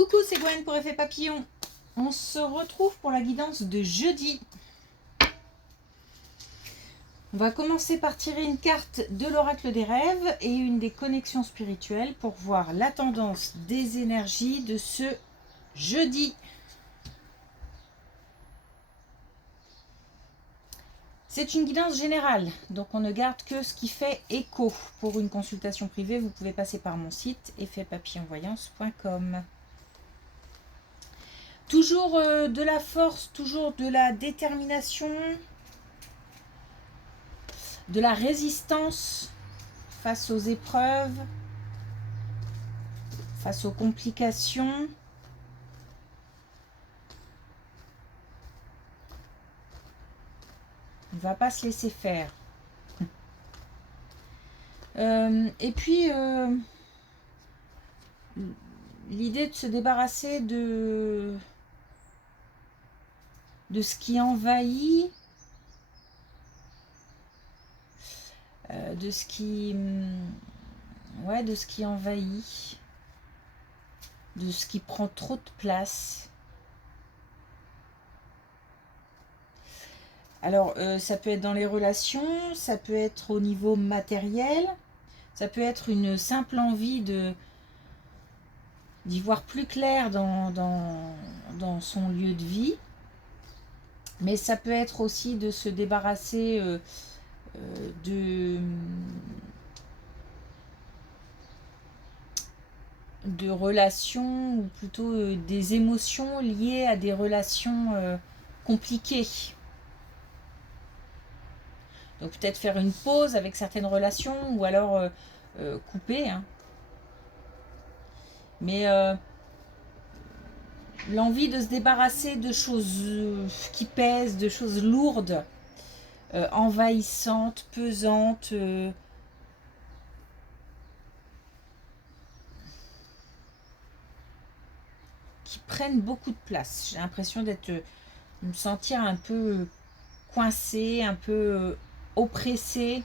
Coucou, c'est Gwen pour Effet Papillon. On se retrouve pour la guidance de jeudi. On va commencer par tirer une carte de l'oracle des rêves et une des connexions spirituelles pour voir la tendance des énergies de ce jeudi. C'est une guidance générale, donc on ne garde que ce qui fait écho. Pour une consultation privée, vous pouvez passer par mon site effetpapillonvoyance.com. Toujours de la force, toujours de la détermination, de la résistance face aux épreuves, face aux complications. On ne va pas se laisser faire. Et puis, l'idée de se débarrasser de ce qui envahit, de ce qui envahit, de ce qui prend trop de place. Alors, ça peut être dans les relations, ça peut être au niveau matériel, ça peut être une simple envie d'y voir plus clair dans son lieu de vie. Mais ça peut être aussi de se débarrasser de relations, ou plutôt des émotions liées à des relations compliquées. Donc peut-être faire une pause avec certaines relations, ou alors couper. Hein. Mais l'envie de se débarrasser de choses qui pèsent, de choses lourdes, envahissantes, pesantes, qui prennent beaucoup de place. J'ai l'impression de me sentir un peu coincée, un peu oppressée.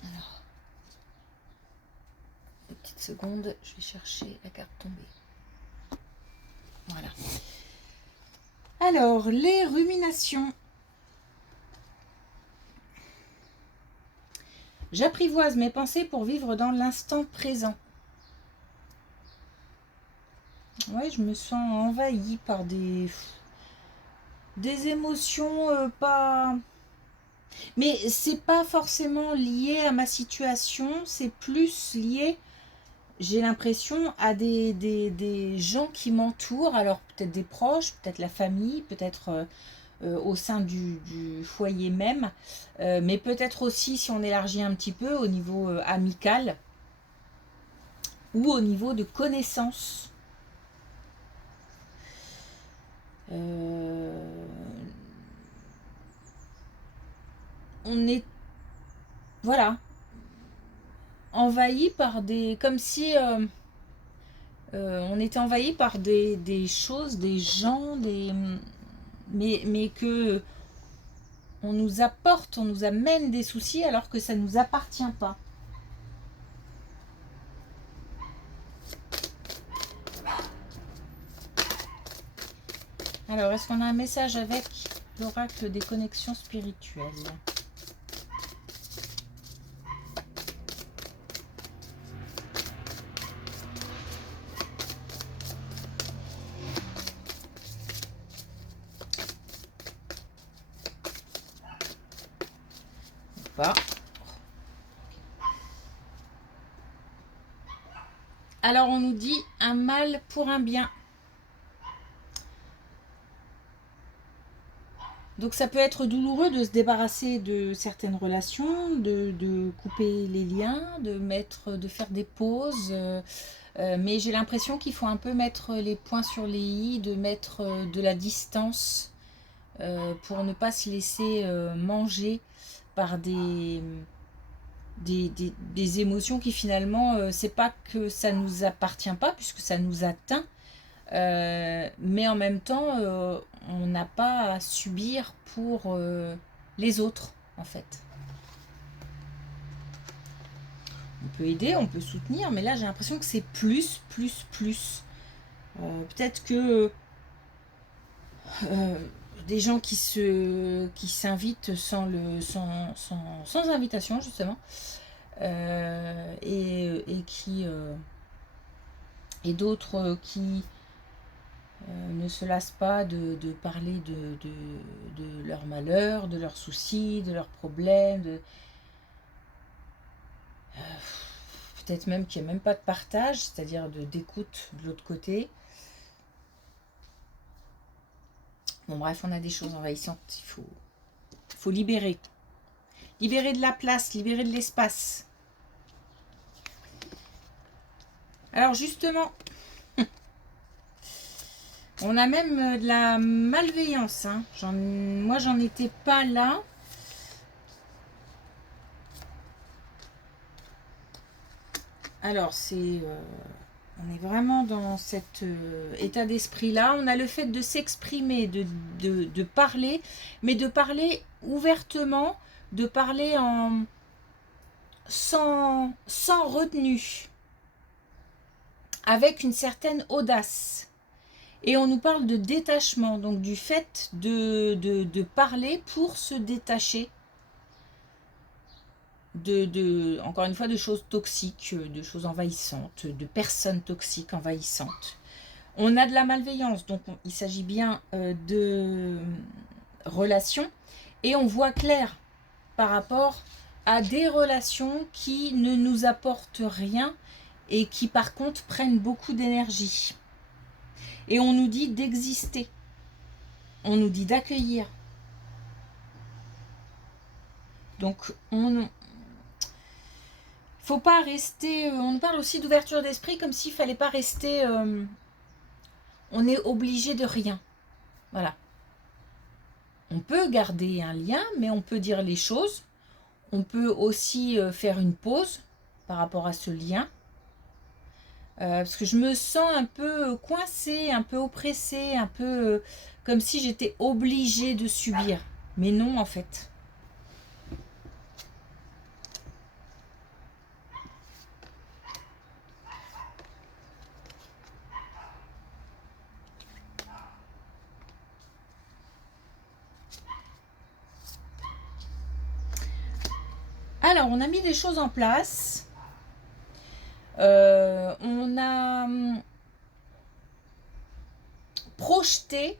Alors, une petite seconde, je vais chercher la carte tombée. Voilà. Alors, les ruminations. J'apprivoise mes pensées pour vivre dans l'instant présent. Ouais, je me sens envahie par des émotions pas... Mais c'est pas forcément lié à ma situation, c'est plus lié, j'ai l'impression, à des gens qui m'entourent. Alors peut-être des proches, peut-être la famille, peut-être au sein du foyer même, mais peut-être aussi, si on élargit un petit peu, au niveau amical ou au niveau de connaissances. On est, voilà, envahi par des... Comme si on était envahi par des choses, des gens, mais que on nous apporte, on nous amène des soucis alors que ça ne nous appartient pas. Alors, est-ce qu'on a un message avec l'oracle des connexions spirituelles ? Pas. Alors, on nous dit un mal pour un bien. Donc ça peut être douloureux de se débarrasser de certaines relations, de couper les liens, de faire des pauses. Mais j'ai l'impression qu'il faut un peu mettre les points sur les i, de mettre de la distance pour ne pas se laisser manger par des des émotions qui finalement, c'est pas que ça nous appartient pas, puisque ça nous atteint, mais en même temps, on n'a pas à subir pour les autres, en fait. On peut aider, on peut soutenir, mais là j'ai l'impression que c'est plus, plus, plus. Peut-être que des gens qui s'invitent sans invitation, justement, et d'autres qui ne se lassent pas de parler de leurs malheurs, de leurs soucis, de leurs problèmes, peut-être même qu'il n'y a même pas de partage, c'est-à-dire d'écoute de l'autre côté. Bon bref, on a des choses envahissantes, il faut libérer. Libérer de la place, libérer de l'espace. Alors justement, on a même de la malveillance. Hein. Moi, j'en étais pas là. Alors, on est vraiment dans cet état d'esprit-là. On a le fait de s'exprimer, de parler, mais de parler ouvertement, de parler sans retenue, avec une certaine audace. Et on nous parle de détachement, donc du fait de parler pour se détacher encore une fois, de choses toxiques, de choses envahissantes, de personnes toxiques envahissantes. On a de la malveillance, donc il s'agit bien de relations, et on voit clair par rapport à des relations qui ne nous apportent rien et qui par contre prennent beaucoup d'énergie. Et on nous dit d'exister, on nous dit d'accueillir. Donc faut pas rester, on nous parle aussi d'ouverture d'esprit comme s'il fallait pas rester, on est obligé de rien. Voilà. On peut garder un lien, mais on peut dire les choses. On peut aussi faire une pause par rapport à ce lien. Parce que je me sens un peu coincée, un peu oppressée, un peu comme si j'étais obligée de subir. Mais non, en fait. Alors, on a mis des choses en place. On a projeté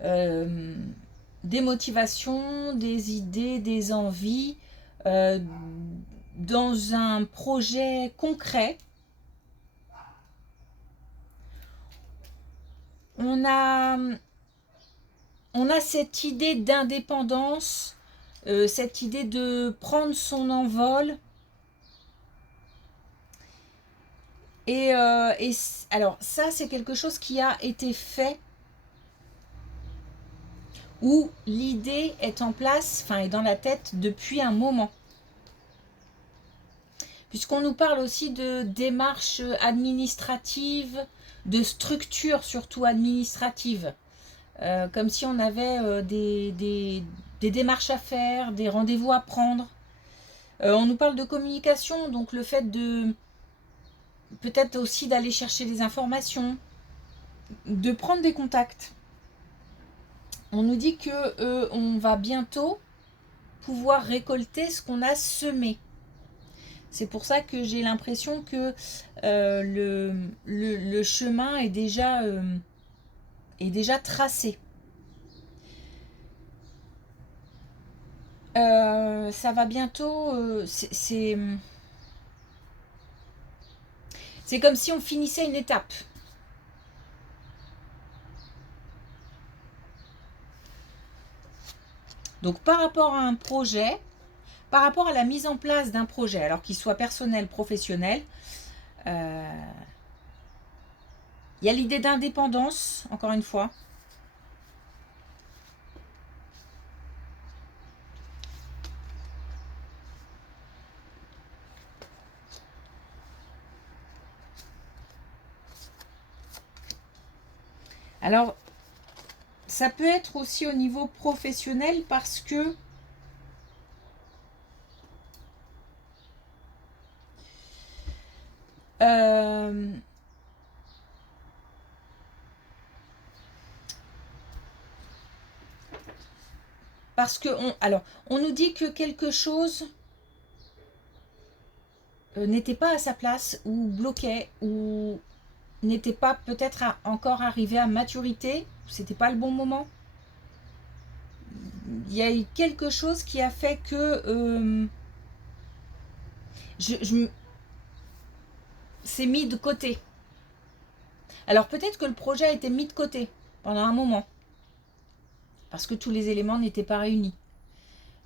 des motivations, des idées, des envies dans un projet concret. On a cette idée d'indépendance, cette idée de prendre son envol. Et alors ça, c'est quelque chose qui a été fait, où l'idée est en place, enfin est dans la tête depuis un moment. Puisqu'on nous parle aussi de démarches administratives, de structures surtout administratives. Comme si on avait des démarches à faire, des rendez-vous à prendre. On nous parle de communication, donc le fait de peut-être aussi d'aller chercher des informations, de prendre des contacts. On nous dit que on va bientôt pouvoir récolter ce qu'on a semé. C'est pour ça que j'ai l'impression que le chemin est déjà tracé. Ça va bientôt. C'est comme si on finissait une étape. Donc par rapport à un projet, par rapport à la mise en place d'un projet, alors qu'il soit personnel, professionnel, il y a l'idée d'indépendance, encore une fois. Alors, ça peut être aussi au niveau professionnel parce que on nous dit que quelque chose n'était pas à sa place ou bloquait ou n'était pas peut-être encore arrivé à maturité, c'était pas le bon moment. Il y a eu quelque chose qui a fait que c'est mis de côté. Alors peut-être que le projet a été mis de côté pendant un moment parce que tous les éléments n'étaient pas réunis.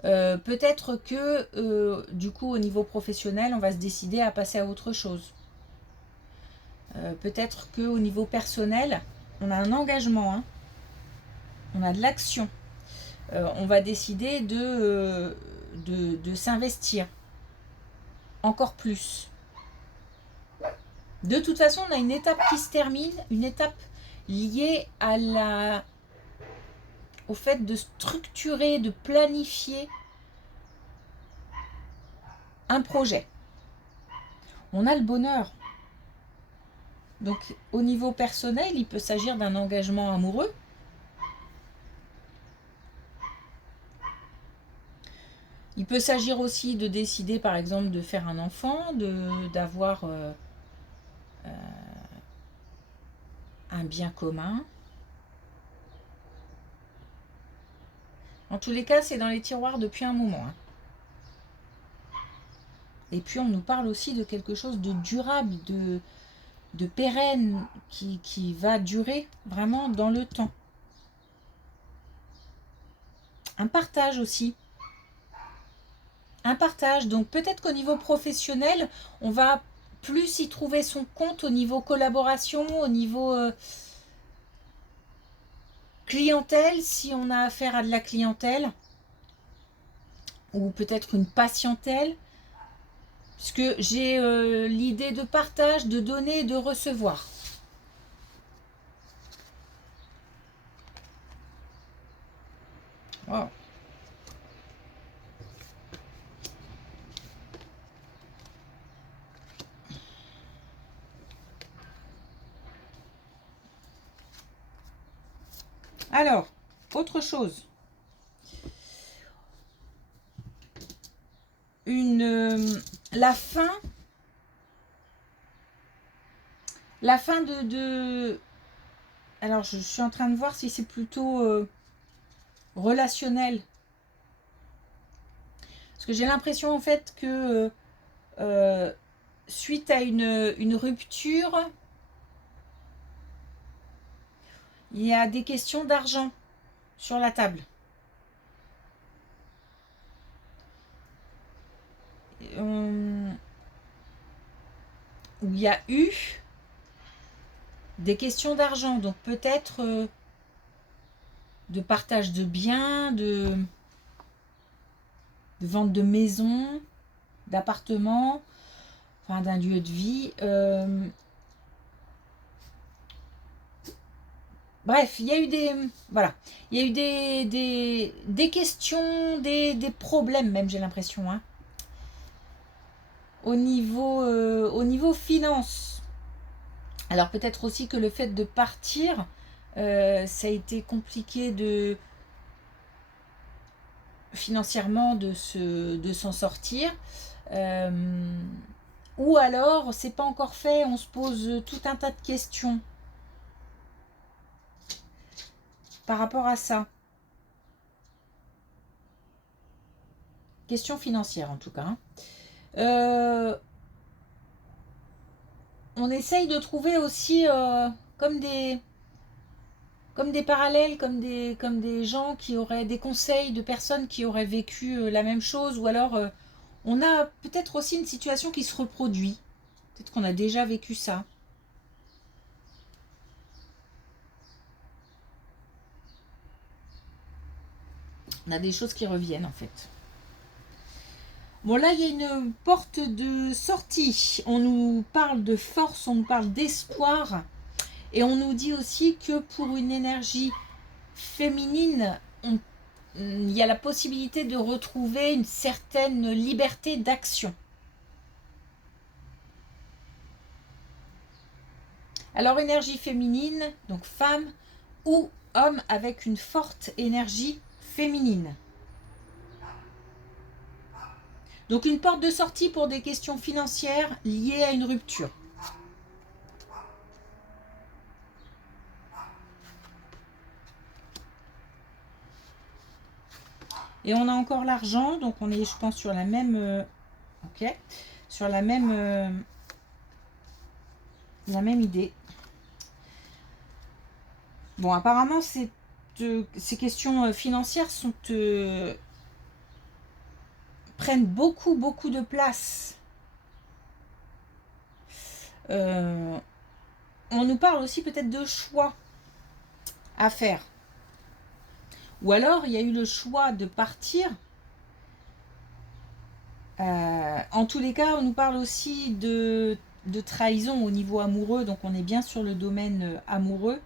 Peut-être que du coup au niveau professionnel on va se décider à passer à autre chose. Peut-être qu'au niveau personnel on a un engagement, hein, on a de l'action. On va décider de s'investir encore plus. De toute façon, on a une étape qui se termine, une étape liée au fait de structurer, de planifier un projet. On a le bonheur. Donc, au niveau personnel, il peut s'agir d'un engagement amoureux. Il peut s'agir aussi de décider, par exemple, de faire un enfant, d'avoir un bien commun. En tous les cas, c'est dans les tiroirs depuis un moment. Hein. Et puis, on nous parle aussi de quelque chose de durable, de pérenne, qui va durer vraiment dans le temps. Un partage aussi. Un partage. Donc, peut-être qu'au niveau professionnel, on va plus y trouver son compte au niveau collaboration, au niveau clientèle, si on a affaire à de la clientèle, ou peut-être une patientèle, puisque j'ai l'idée de partage, de donner et de recevoir. Wow. Alors, autre chose. La fin de... Alors, je suis en train de voir si c'est plutôt relationnel. Parce que j'ai l'impression en fait que suite à une rupture, il y a des questions d'argent sur la table. Où il y a eu des questions d'argent, donc peut-être de partage de biens, de vente de maisons, d'appartements, enfin d'un lieu de vie. Bref, il y a eu il y a eu des questions, des problèmes même, j'ai l'impression, hein, au niveau finance. Alors peut-être aussi que le fait de partir, ça a été compliqué financièrement de s'en sortir. Ou alors, c'est pas encore fait, on se pose tout un tas de questions par rapport à ça. Question financière en tout cas. On essaye de trouver aussi comme des parallèles, comme des gens qui auraient des conseils de personnes qui auraient vécu la même chose, ou alors on a peut-être aussi une situation qui se reproduit. Peut-être qu'on a déjà vécu ça. On a des choses qui reviennent en fait. Bon, là, il y a une porte de sortie. On nous parle de force, on nous parle d'espoir. Et on nous dit aussi que pour une énergie féminine, il y a la possibilité de retrouver une certaine liberté d'action. Alors énergie féminine, donc femme ou homme avec une forte énergie féminine. Donc une porte de sortie pour des questions financières liées à une rupture. Et on a encore l'argent, donc on est, je pense, sur la même, ok, sur la même idée. Bon, apparemment, ces questions financières prennent beaucoup de place. On nous parle aussi peut-être de choix à faire. Ou alors, il y a eu le choix de partir. En tous les cas, on nous parle aussi de trahison au niveau amoureux, donc on est bien sur le domaine amoureux.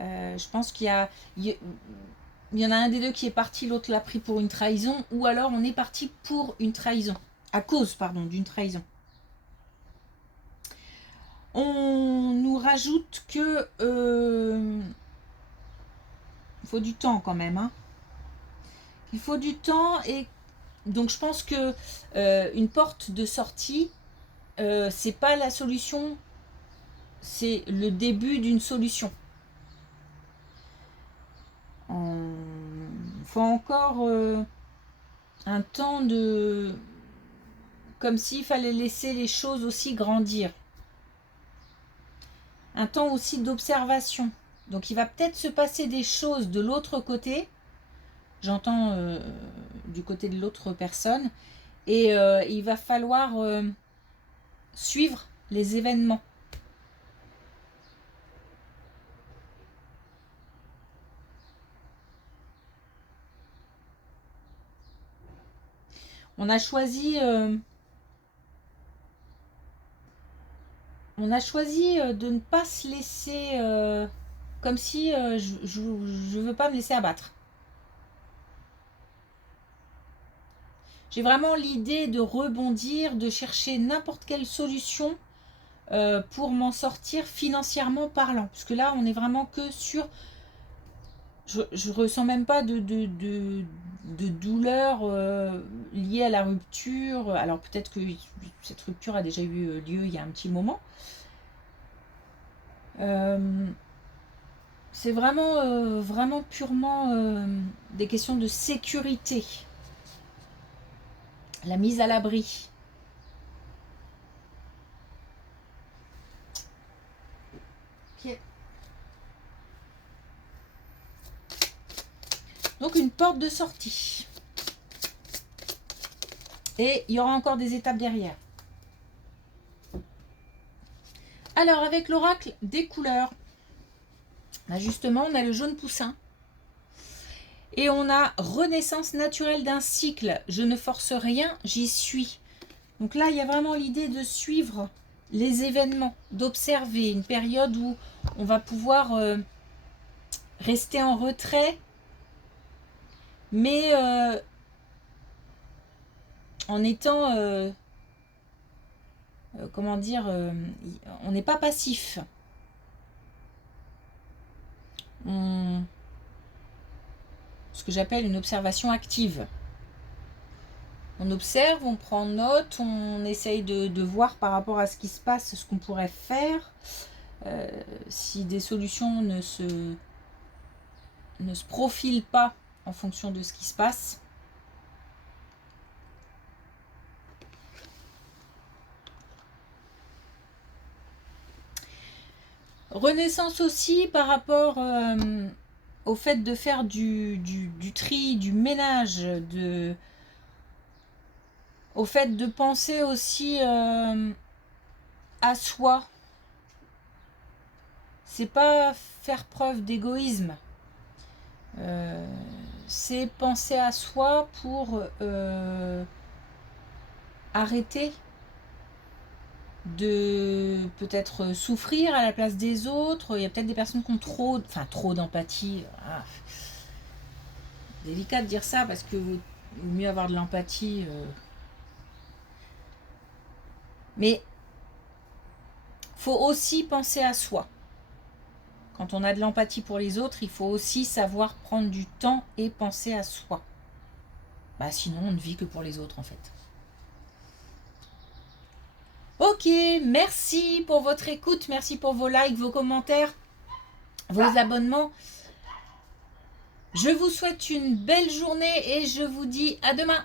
Je pense qu'il y en a un des deux qui est parti, l'autre l'a pris pour une trahison, ou alors on est parti pour une trahison, à cause, pardon, d'une trahison. On nous rajoute que il faut du temps quand même, hein. Il faut du temps, et donc je pense que une porte de sortie, c'est pas la solution, c'est le début d'une solution. Il faut encore un temps de... comme s'il fallait laisser les choses aussi grandir. Un temps aussi d'observation. Donc il va peut-être se passer des choses de l'autre côté. J'entends du côté de l'autre personne. Et il va falloir suivre les événements. On a choisi de ne pas se laisser, comme si je ne veux pas me laisser abattre. J'ai vraiment l'idée de rebondir, de chercher n'importe quelle solution pour m'en sortir financièrement parlant. Parce que là, on est vraiment que sur... Je ressens même pas de douleur liée à la rupture. Alors peut-être que cette rupture a déjà eu lieu il y a un petit moment. C'est vraiment purement des questions de sécurité. La mise à l'abri. Ok. Donc une porte de sortie. Et il y aura encore des étapes derrière. Alors avec l'oracle des couleurs, là, justement on a le jaune poussin. Et on a renaissance naturelle d'un cycle. Je ne force rien, j'y suis. Donc là il y a vraiment l'idée de suivre les événements, d'observer une période où on va pouvoir rester en retrait, mais en étant, comment dire, on n'est pas passif. Ce que j'appelle une observation active. On observe, on prend note, on essaye de voir par rapport à ce qui se passe, ce qu'on pourrait faire, si des solutions ne se profilent pas en fonction de ce qui se passe. Renaissance aussi par rapport au fait de faire du tri, du ménage, au fait de penser aussi à soi. C'est pas faire preuve d'égoïsme. C'est penser à soi pour arrêter de peut-être souffrir à la place des autres. Il y a peut-être des personnes qui ont trop d'empathie. Ah, délicat de dire ça parce que vaut mieux avoir de l'empathie. Mais faut aussi penser à soi. Quand on a de l'empathie pour les autres, il faut aussi savoir prendre du temps et penser à soi. Bah sinon, on ne vit que pour les autres en fait. Ok, merci pour votre écoute, merci pour vos likes, vos commentaires, vos abonnements. Je vous souhaite une belle journée et je vous dis à demain.